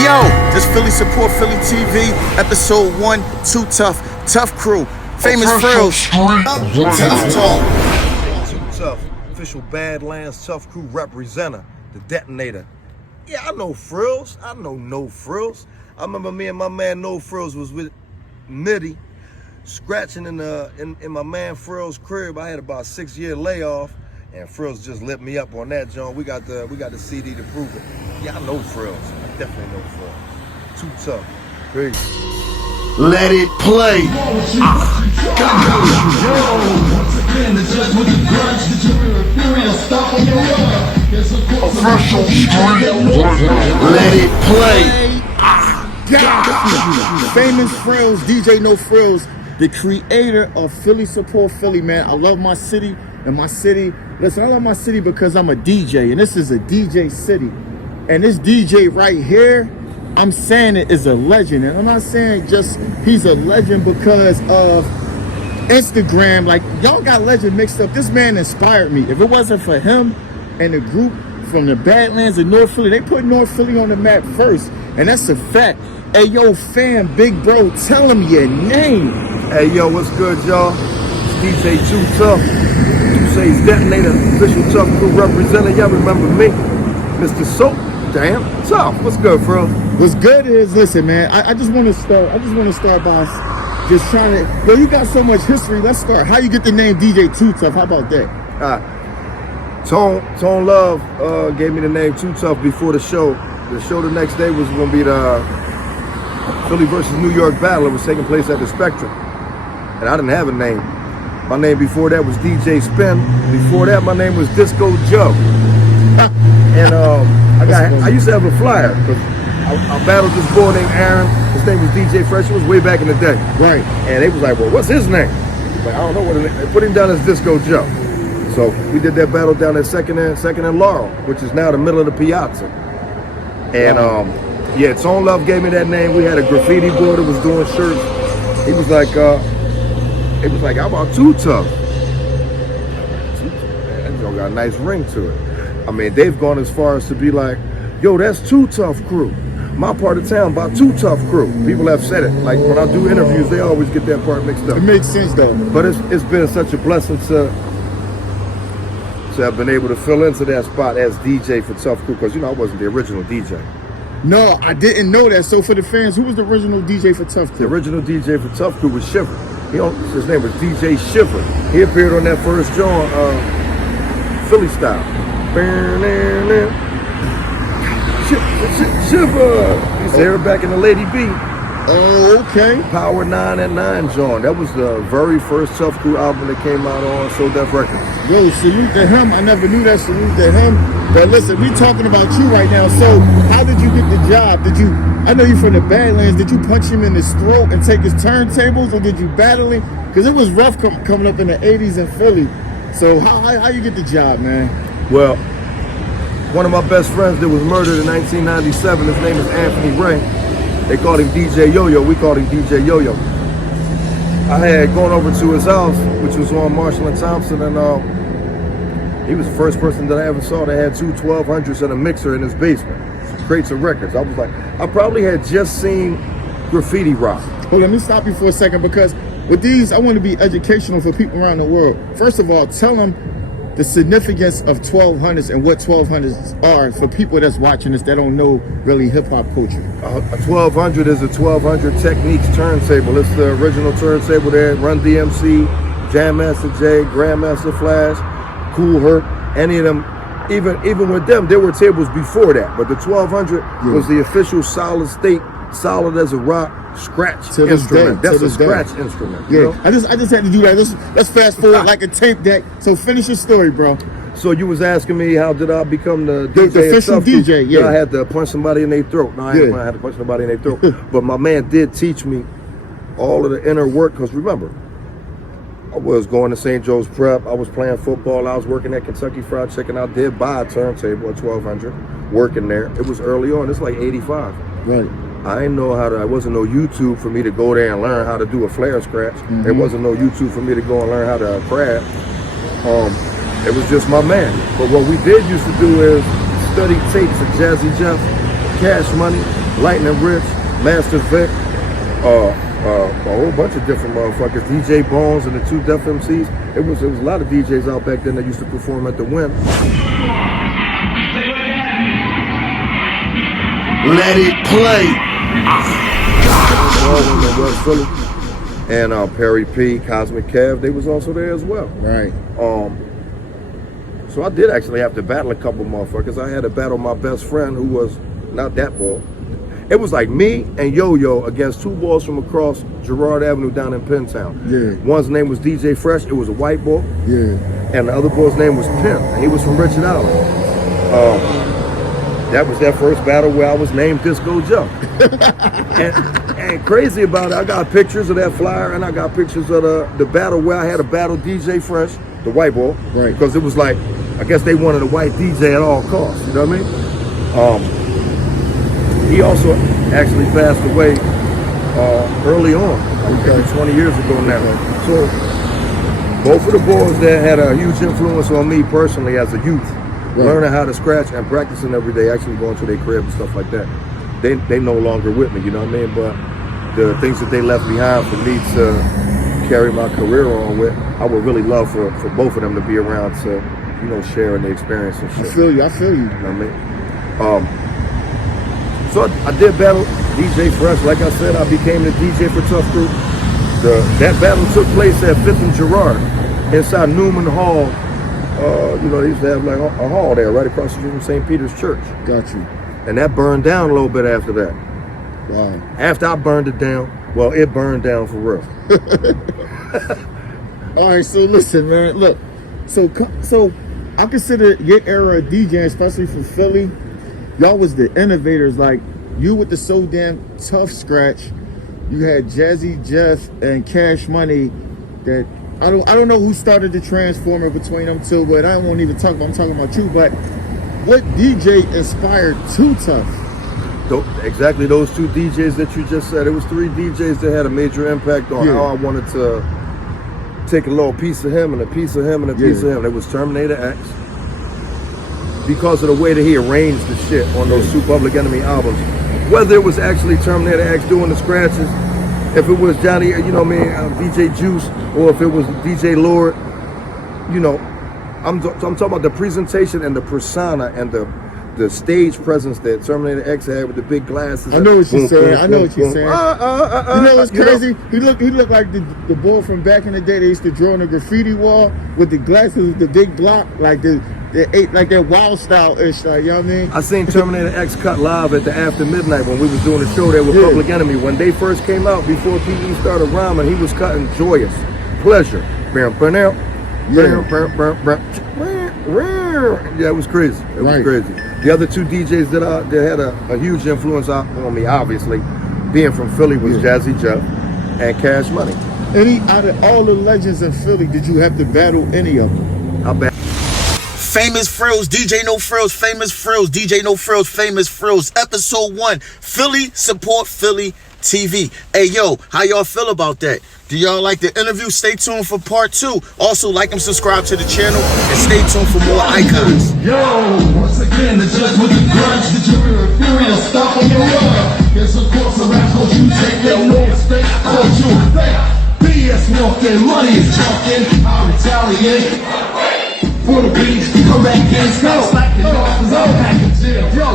Yo, this Philly Support Philly TV, Ep.1, Too Tuff, Tuff Crew, Famous Frills, Tough Talk. Too Tuff, official Badlands Tough Crew representative, the detonator. Yeah, I know Frills. I know No Frills. I remember me and my man No Frills was with Mitty, scratching in my man Frills' crib. I had about a 6-year layoff, and Frills just lit me up on that, John. We got the CD to prove it. Yeah, I know Frills. I definitely know Frills. Too Tough. Peace. Let it play. Let it play. Famous Frills, DJ No Frills, the creator of Philly Support Philly, man. I love my city, and my city, listen, I love my city because I'm a DJ, and this is a DJ city. And this DJ right here, I'm saying it is a legend. And I'm not saying just he's a legend because of Instagram. Like, y'all got legend mixed up. This man inspired me. If it wasn't for him and the group from the Badlands of North Philly, they put North Philly on the map first. And that's a fact. Hey, yo, fam, big bro, tell him your name. Hey, yo, what's good, y'all? It's DJ Too Tuff. Tuesday's detonator, official Tough Crew representative. Y'all remember me? Mr. Soap. Damn, Tough. What's good, bro? What's good is, listen, man, I just want to start by just trying to, yo, you got so much history. Let's start. How you get the name DJ Too Tuff? How about that? Tone Love gave me the name Too Tuff before the show. The show the next day was going to be the Philly versus New York battle. It was taking place at the Spectrum. And I didn't have a name. My name before that was DJ Spin. Before that, my name was Disco Joe. And I used to have a flyer. I battled this boy named Aaron. His name was DJ Fresh. It was way back in the day. Right. And they was like, well, what's his name? Like, I don't know what his name. They put him down as Disco Joe. So we did that battle down at Second and Laurel, which is now the middle of the Piazza. And yeah, Tone Love gave me that name. We had a graffiti boy that was doing shirts. He was like, how about Too Tuff? That joke got a nice ring to it. I mean, they've gone as far as to be like, yo, that's Too Tuff Crew. My part of town about Too Tuff Crew. People have said it. Like when I do interviews, they always get that part mixed up. It makes sense though. But it's been such a blessing to have been able to fill into that spot as DJ for Tough Crew, because, you know, I wasn't the original DJ. No, I didn't know that. So for the fans, who was the original DJ for Tough Crew? The original DJ for Tough Crew was Shiver. His name was DJ Shiver. He appeared on that first joint, Philly style. Shiver. He's there back in the Lady B. Oh, okay. Power 9 at 9 joint. That was the very first Tough Crew album that came out on So Def Records. Yo, salute to him. I never knew that. Salute to him. But listen, we talking about you right now. So how did you get the job? I know you from the Badlands. Did you punch him in his throat and take his turntables, or did you battle him? Because it was rough coming up in the 80s in Philly. So how you get the job, man? Well, one of my best friends that was murdered in 1997, his name is Anthony Ray. They called him DJ Yo-Yo. We called him DJ Yo-Yo. I had gone over to his house, which was on Marshall and Thompson, and he was the first person that I ever saw that had two 1200s and a mixer in his basement. Crates of records. I was like, I probably had just seen graffiti rock. Well, let me stop you for a second, because with these, I want to be educational for people around the world. First of all, tell them the significance of 1200s and what 1200s are for people that's watching this that don't know really hip-hop culture. A 1200 is a 1200 Techniques turntable. It's the original turntable there. Run DMC, Jam Master Jay, Grandmaster Flash, Cool Herc, any of them. Even with them, there were tables before that. But the 1200 was the official solid state, solid as a rock, scratch instrument. That's a scratch instrument. Yeah, you know? I just had to do that. Let's fast forward like a tape deck. So finish your story, bro. So you was asking me how did I become the official DJ? Yeah, I had to punch somebody in their throat. No, I had to punch somebody in their throat. But my man did teach me all of the inner work. Because remember, I was going to St. Joe's Prep. I was playing football. I was working at Kentucky Fried Chicken. I did buy a turntable at 1200, working there. It was early on. It's like 85. Right. I didn't know how to, I wasn't no YouTube for me to go there and learn how to do a flare scratch. There wasn't no YouTube for me to go and learn how to crab. It was just my man. But what we did used to do is study tapes of Jazzy Jeff, Cash Money, Lightning Rich, Master Vic, a whole bunch of different motherfuckers. DJ Bones and the Two Def MCs. It was a lot of DJs out back then that used to perform at the Win. Let it play. All in West Philly. And Perry P, Cosmic Kev, they was also there as well. Right. So I did actually have to battle a couple motherfuckers. I had to battle my best friend who was not that ball. It was like me and Yo-Yo against two boys from across Girard Avenue down in Pentown. Yeah. One's name was DJ Fresh, it was a white boy. Yeah. And the other boy's name was Pimp, and he was from Richard Island. That was that first battle where I was named Disco Joe. and crazy about it, I got pictures of that flyer, and I got pictures of the battle where I had to battle DJ Fresh, the white boy. Right. Because it was like, I guess they wanted a white DJ at all costs, you know what I mean? He also actually passed away early on, okay, 20 years ago now. Okay. So both of the boys there had a huge influence on me personally as a youth. Right. Learning how to scratch and practicing every day, actually going to their crib and stuff like that. They no longer with me, you know what I mean? But the things that they left behind for me to carry my career on with, I would really love for both of them to be around to, you know, sharing the experience and shit. I feel you. You know what I mean? So I did battle DJ Fresh. Like I said, I became the DJ for Tuff Crew. That battle took place at 5th and Girard, inside Newman Hall. You know, they used to have like a hall there right across the street from St. Peter's Church. Got you. And that burned down a little bit after that. Wow. After I burned it down, well, it burned down for real. All right, so listen, man. Look, so I consider your era of DJing, especially for Philly, y'all was the innovators. Like, you with the So Damn Tough scratch, you had Jazzy Jeff and Cash Money. That I don't know who started the transformer between them two, but I won't even talk about. I'm talking about you. But what DJ inspired Too Tuff? Exactly those two DJs that you just said. It was 3 DJs that had a major impact on how I wanted to take a little piece of him and a piece of him and a piece of him. It was Terminator X. Because of the way that he arranged the shit on those 2 Public Enemy albums. Whether it was actually Terminator X doing the scratches, if it was Johnny, you know what I mean, DJ Juice, or if it was DJ Lord, you know, I'm talking about the presentation and the persona and the stage presence that Terminator X had with the big glasses. I know what you're saying. I know what you're saying. You know what's crazy? You know? He looked like the boy from back in the day. They used to draw on the graffiti wall with the glasses, with the big block, like like that wild style-ish, like, you know what I mean? I seen Terminator X cut live at the After Midnight when we was doing a show there with Public Enemy. When they first came out, before PE started rhyming, he was cutting Joyous, Pleasure. Yeah, it was crazy. It was crazy. The other 2 DJs that had a huge influence on me, obviously, being from Philly, was Jazzy Jeff and Cash Money. Out of all the legends in Philly, did you have to battle any of them? I bet. Famous Frills, DJ No Frills, Famous Frills, DJ No Frills, Famous Frills, Episode 1, Philly Support Philly TV. Hey, yo, how y'all feel about that? Do y'all like the interview? Stay tuned for part 2. Also, like and subscribe to the channel, and stay tuned for more icons. Yo, once again, the judge with the grudge, the jury refusal, stop on your run. Yes, of course, a rap called you take that no mistake, I called you a fake. BS walking, money is talking, I retaliate. For the beats, come back and go. Slack the office, all back in jail. Yo,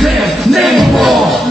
damn, name them all.